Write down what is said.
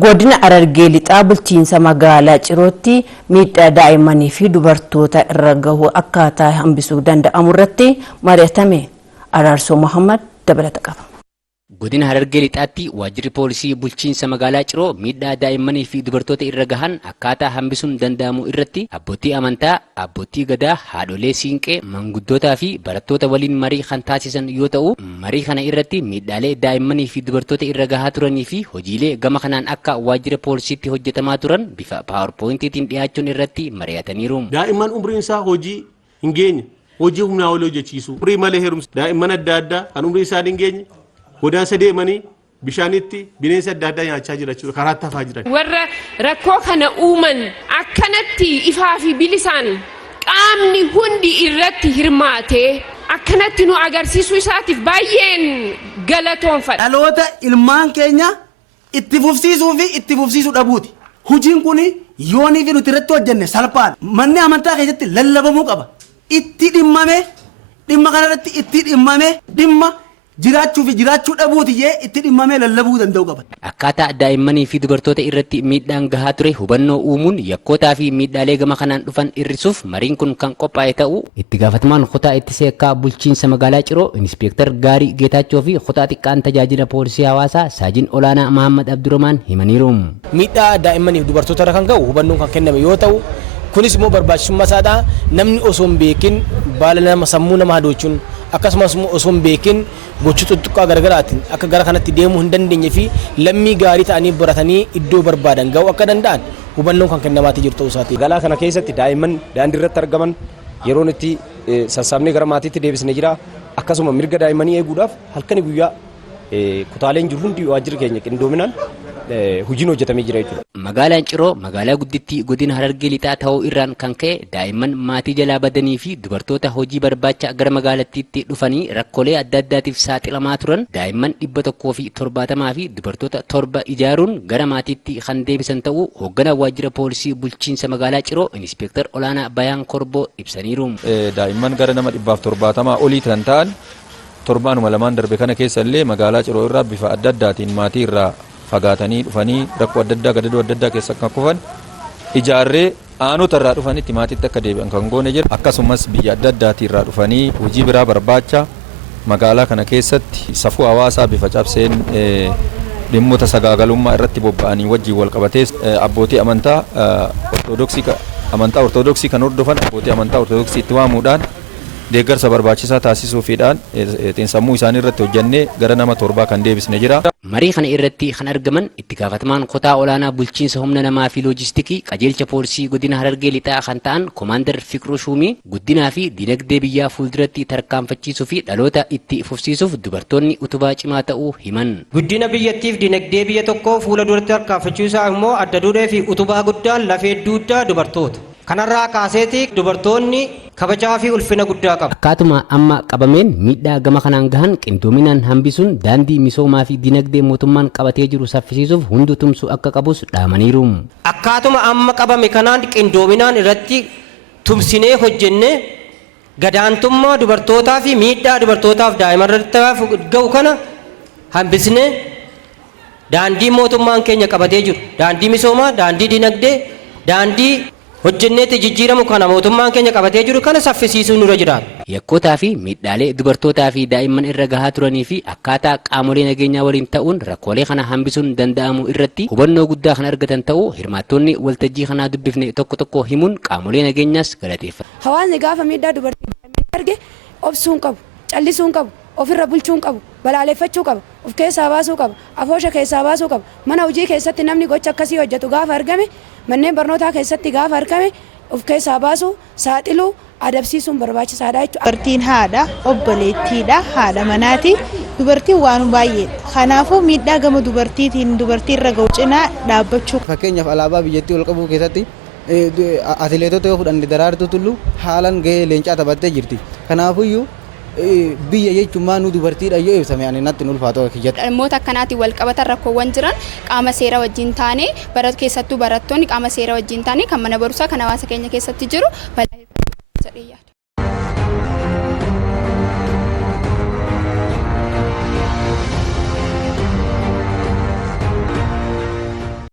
Godina Harargee lixaa bulchiinsa magaalaa Cirootti miidhaa daa'immanii fi dubartoota irra gahu akkaataa hambisuu danda'amu irratti mari'atame. Araarsoo Muhammad dabalata qaba. Godina Harargee lixaatti waajjirri poolisii bulchiinsa magaalaa Ciroo miidhaa daa'immanii fi dubartoota irra gahan akkaataa hambisuun danda'amu irratti abbootii amantaa, abbootii gadaa, haadholee siinqee, manguddootaa fi barattoota waliin marii kan taasisan yoo ta'u, marii kana irratti miidhaalee daa'immanii fi dubartoota irra gahaa turanii fi hojiilee gama kanaan akka waajjira poolisiitti hojjetamaa turan bifa paawerpoointiitiin dhiyaachuun irratti mari'ataniiru. Daa'imman umriin isaa hojii hin geenye, hojii humnaa olii hojjechiisu, umrii malee heerumsa, daa'imman adda addaa kan umrii isaa hin geenye godaansa deemanii bishaanitti bineensa adda addaa nyaachaa jiraachuu karaa tafaa jiran. Warra rakkoo kana uuman akkanatti ifaa fi bilisaan qaamni hundi irratti hirmaatee akkanatti nu agarsiisuu isaatiif baay'een galatoonfadha. Dhaloota ilmaan keenya itti fufsiisuu fi itti fufsiisuu dhabuuti. Hojiin kun yoonii fi nuti irratti hojjenne salphaadha. Manni amantaa keessatti lallabamuu qaba. Itti dhimmame dhimma kanarratti itti dhimmame dhimma jiraachuu fi jiraachuu dhabuutiyyee itti dhimmamee lallabuu danda'u qaba. Akkaataa daa'immanii fi dubartoota irratti miidhaan gahaa ture hubannoo uumuun yakkootaa fi miidhaalee gama kanaan dhufan hir'isuuf mariin kun kan qophaa'e ta'uu itti gaafatamaan kutaa ittisee akka bulchiinsa magaalaa Ciroo Inspektar Gaarii Geetaachoo fi kutaa xiqqaan tajaajila poolisii hawaasaa Saajin Olaanaa Mahammad Abdurrahmaan himaniiru. Miidhaa daa'immanii fi dubartoota irra kan ga'u hubannoon kan kenname yoo ta'u kunis immoo barbaachisummaa isaadha. Namni osoo hin beekin baala nama sammuu nama hadoochuun akkasumas osoo hin beekin gochuu tuttuqqaa garaagaraatiin akka gara kanatti deemuu hin dandeenye fi lammii gaarii ta'anii baratanii iddoo barbaadan ga'uu akka danda'an hubannoon kan kennamaatii jiru ta'uu isaati. Magaalaa kana keessatti daa'imman daandii irratti argaman yeroon itti sassaabnee gara maatiitti deebisnee jira. Akkasuma mirga daa'immanii eeguudhaaf halkanii guyyaa kutaaleen jiru hundi waajjirri keenya qindoominaan hojiin hojjetamee jira jechuudha. Magaalaan Ciroo magaalaa guddittii godina Harargee lixaa ta'uu irraan kan ka'e daa'imman maatii jalaa badanii fi dubartoota hojii barbaacha gara magaalattiitti dhufanii rakkoolee adda addaatiif saaxilamaa turan daa'imman 170 fi dubartoota 7 ijaaruun gara maatiitti kan deebisan ta'uu hoogganaa waajjira poolisii bulchiinsa magaalaa Ciroo Inspektar Olaanaa Bayaan Korboo ibsaniiru. Daa'imman gara nama 170 olii kan ta'an torbaanuma lamaan darbe kana keessa illee magaalaa Ciroo irraa bifa adda addaatiin maatii irraa fagaatanii dhufanii rakkoo adda addaa gadadoo adda addaa keessa akka kufan ijaarree aanota irraa dhufanitti maatiitti akka deebi'an kan goone jira. Akkasumas biyya adda addaatii irraa dhufanii hojii biraa barbaacha magaalaa kana keessatti safuu hawaasaa bifa cabseen dhimmoota sagaagalummaa irratti bobba'anii wajjin wal qabatee abbootii amantaa ortodoksii kan hordofan abbootii amantaa ortodoksii itti waamuudhaan deeggarsa barbaachisaa taasisuufiidhaan xiinsammuu isaanii irratti hojjannee gara nama 7 kan deebisne jira. Marii kana irratti kan argaman itti gaafatamaan kutaa olaanaa bulchiinsa humna namaa fi loojistikii qajeelcha poolisii godina Harargee lixaa kan ta'an Koomaandar Fiqiruu Shuumii guddinaa fi dinagdee biyyaa fuulduratti tarkaanfachiisuu fi dhaloota itti fufsiisuuf dubartoonni utubaa cimaa ta'uu himan. Guddina biyyattiif dinagdee biyya tokkoo fuula duratti tarkaanfachiisaa immoo adda duree fi utubaa guddaan lafee dugdaa dubartoota. Kanarraa kaaseeti dubartoonni kabajaa fi ulfina guddaa qabu. Akkaatuma amma qabameen miidhaa gama kanaan gahan qindoominaan hambisuun daandii misoomaa fi dinagdee mootummaan qabatee jiru saffisiisuuf hundi tumsuu akka qabus dhaamaniiru. Akkaatuma amma qabame kanaan qindoominaan irratti tumsinee hojjenne gadaantummaa dubartootaa fi miidhaa dubartootaaf daa'imman irratti ga'u kana hambisnee daandii mootummaan keenya qabatee jiru daandii misoomaa, daandii dinagdee, daandii hojjenneetti jijjiiramu kana mootummaan keenya qabatee jiru kana saffisiisuu nurra jiraata. Yakkootaa fi miidhaalee dubartootaa fi daa'imman irra gahaa turanii fi akkaataa qaamolee nageenyaa waliin ta'uun rakkoolee kana hambisuun danda'amu irratti hubannoo guddaa kan argatan ta'uu hirmaattonni waltajjii kanaa dubbifne tokko tokko himuun qaamolee nageenyaas galateeffatu. Hawaasni gaafa miidhaa dubartii arge obsuun qabu, callisuun qabu, ofirra bulchuun qabu, balaaleffachuu qaba, of keessaa baasuu qaba, afoosha keessaa baasuu qaba. Mana hojii keessatti namni gocha akkasii hojjetu gaafa argame manneen barnootaa keessatti gaafa argame of keessaa baasuu, saaxiluu, adabsiisuun barbaachisaadha jechuudha. Dubartiin haadha, obboleettiidha, haadha manaati. Dubartiin waan baay'eedha. Kanaafuu miidhaa gama dubartiitiin dubartiirra ga'u cinaa dhaabbachuu. Fakkeenyaaf alaabaa biyyattii ol qabuu keessatti atileetota yoo fudhanne Daraartuu Tulluu haalaan gahee leencaa taphattee jirti. Kanaafuyyuu biyya jechuun nu dubartiidha yoo ibsame ani natti ulfaatoo kiyyatti. Dhimmoota akkanaatiin wal qabatan rakkoowwan jiran qaama seera wajjin taane keessattuu barattoonni qaama seera wajjin taane kan mana barumsaa kan hawaasa keenya keessatti jiru